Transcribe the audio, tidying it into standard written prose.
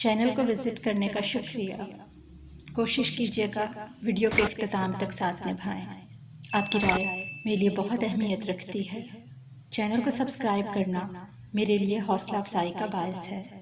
Channel को visit करने का शुक्रिया। कोशिश कीजिएगा वीडियो के इख्तिताम तक साथ निभाएं। आपकी राय मेरे लिए बहुत अहमियत रखती है। चैनल को सब्सक्राइब करना मेरे लिए हौसला अफजाई का बायस है।